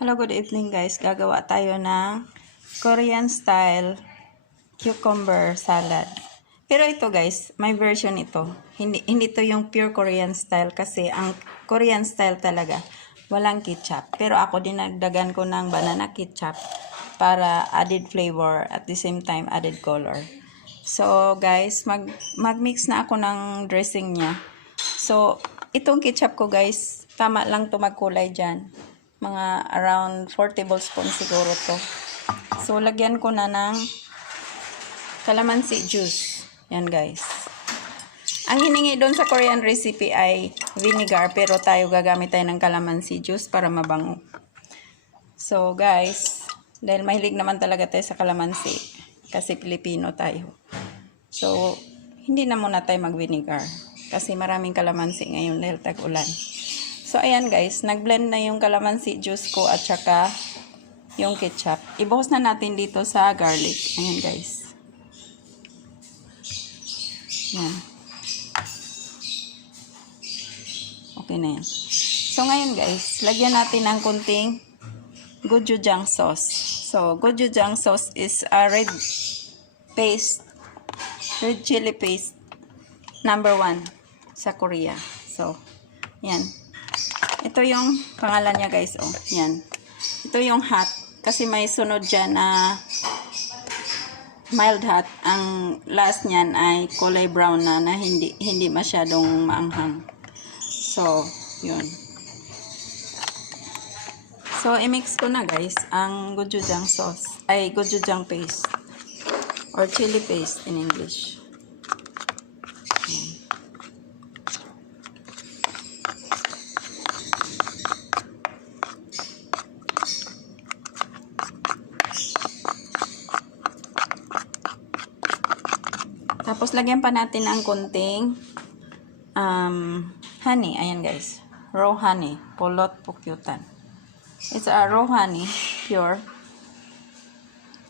Hello, good evening guys. Gagawa tayo ng Korean style cucumber salad. Pero ito guys, may version ito. Hindi to yung pure Korean style kasi ang Korean style talaga walang ketchup. Pero ako dinagdagan ko ng banana ketchup para added flavor at the same time added color. So guys, mag-mix na ako ng dressing niya. So itong ketchup ko guys, tama lang to magkulay dyan. Mga around 4 tablespoons siguro to. So lagyan ko na ng calamansi juice. Yan guys. Ang hiningi doon sa Korean recipe ay vinegar, pero tayo gagamit tayo ng calamansi juice para mabango. So guys, dahil mahilig naman talaga tayo sa calamansi kasi Pilipino tayo. So hindi na muna tayo mag-vinegar kasi maraming calamansi ngayon dahil tag-ulan. So ayan guys, nag-blend na yung calamansi juice ko at saka yung ketchup. Ibuhos na natin dito sa garlic. Ayan guys. Yan. Okay na yan. So ngayon guys, lagyan natin ng kunting gochujang sauce. So gochujang sauce is a red chili paste number 1 sa Korea. So yan. Ito yung pangalan niya guys. Oh, yan. Ito yung hot. Kasi may sunod dyan na mild hot. Ang last niyan ay kulay brown na hindi masyadong maanghang. So, yun. So, i-mix ko na guys ang gochujang sauce. Ay, gochujang paste. Or chili paste in English. Tapos, lagyan pa natin ang kunting honey. Ayan guys. Raw honey. Pulot pukyutan. It's a raw honey. Pure.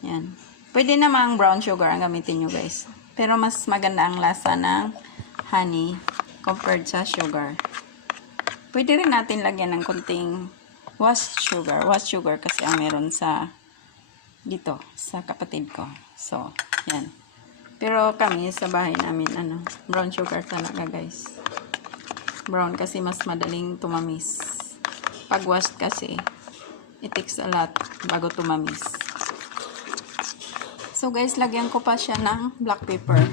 Yan. Pwede namang brown sugar ang gamitin nyo guys. Pero mas maganda ang lasa ng honey compared sa sugar. Pwede rin natin lagyan ng kunting washed sugar. Washed sugar kasi ang meron sa dito. Sa kapatid ko. So, yan. Pero kami sa bahay namin, brown sugar talaga guys. Brown kasi mas madaling tumamis. Pag washed kasi, it takes a lot bago tumamis. So guys, lagyan ko pa siya ng black pepper.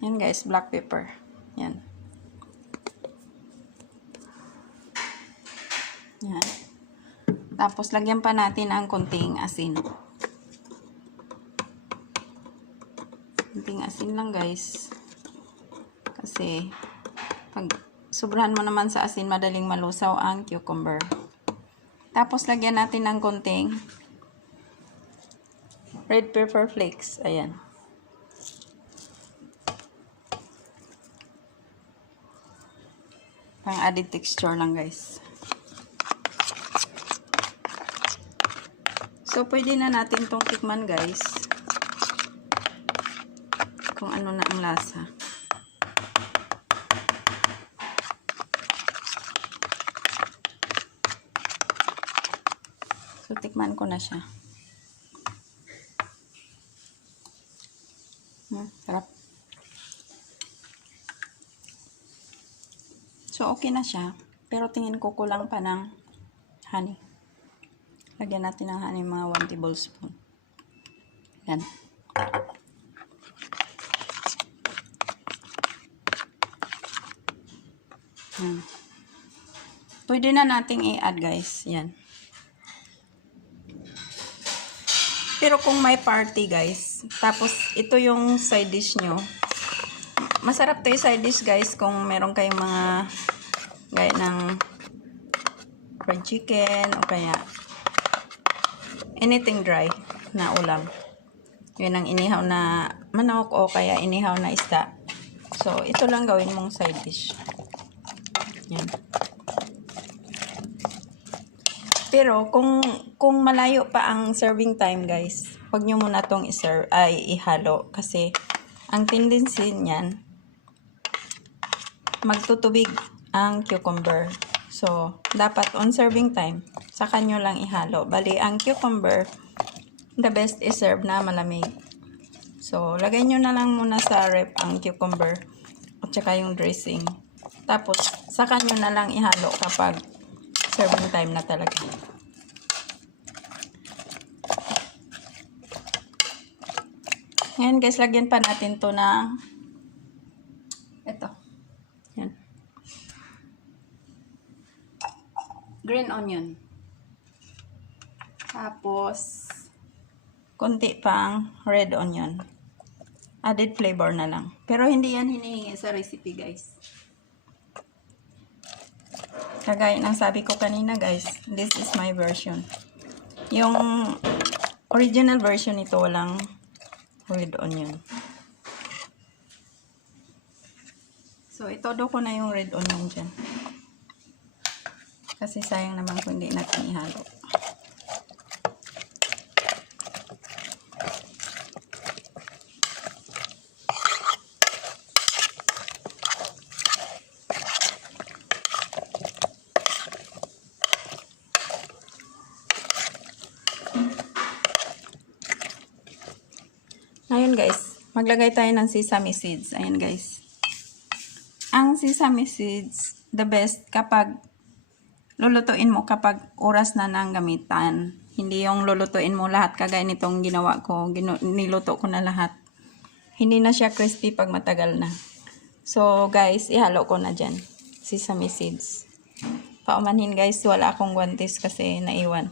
Yan guys, black pepper. Yan. Yan. Tapos, lagyan pa natin ang kunting asin. Kunting asin lang, guys. Kasi, pag sobrahan mo naman sa asin, madaling malusaw ang cucumber. Tapos, lagyan natin ng kunting red pepper flakes. Ayan. Pang added texture lang, guys. So, pwede na natin itong tikman guys. Kung ano na ang lasa. So, tikman ko na siya. Sarap. So, okay na siya. Pero tingin ko kulang pa ng honey. Lagyan natin ng honey mga 1 tablespoon. Yan. Pwede na nating i-add guys. Yan. Pero kung may party guys, tapos ito yung side dish nyo. Masarap to yung side dish guys kung meron kayong mga gaya ng fried chicken o kaya anything dry na ulam. Yun ang inihaw na manok o kaya inihaw na isda. So, ito lang gawin mong side dish. Yan. Pero, kung malayo pa ang serving time, guys, huwag nyo muna itong ihalo. Kasi, ang tendency niyan, magtutubig ang cucumber. So, dapat on serving time, saka nyo lang ihalo. Bali, ang cucumber, the best is serve na malamig. So, lagay nyo na lang muna sa ref ang cucumber at saka yung dressing. Tapos, saka nyo na lang ihalo kapag serving time na talaga. Ngayon guys, lagyan pa natin to ng ito. Yan. Green onion. Tapos, konti pang red onion. Added flavor na lang. Pero hindi yan hinihingi sa recipe guys. Kagaya ng sabi ko kanina guys, this is my version. Yung original version nito walang red onion. So, itodo ko na yung red onion dyan. Kasi sayang naman kung hindi natin ihalo. Ngayon guys, maglagay tayo ng sesame seeds. Ayan guys. Ang sesame seeds, the best kapag lulutuin mo kapag oras na ng gamitan. Hindi yung lulutuin mo lahat kagaya nitong ginawa ko. Niluto ko na lahat. Hindi na siya crispy pag matagal na. So guys, ihalo ko na dyan. Sesame seeds. Paumanhin guys, wala akong guantes kasi naiwan.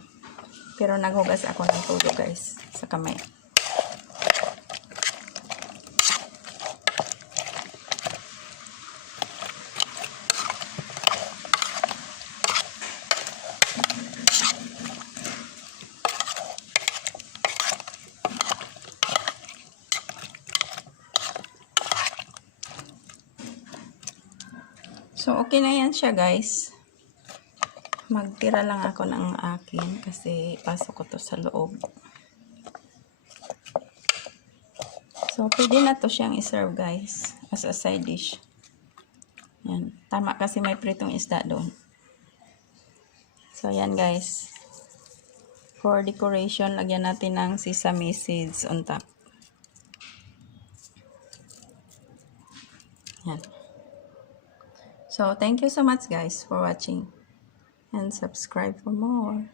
Pero naghugas ako ng tulo guys sa kamay. So, okay na yan siya guys. Magtira lang ako ng akin kasi pasok ko to sa loob. So, pwede na to siyang iserve guys as a side dish. Yan. Tama kasi may pritong isda doon. So, yan guys. For decoration, lagyan natin ng sesame seeds on top. Yan. So, thank you so much guys for watching. And subscribe for more.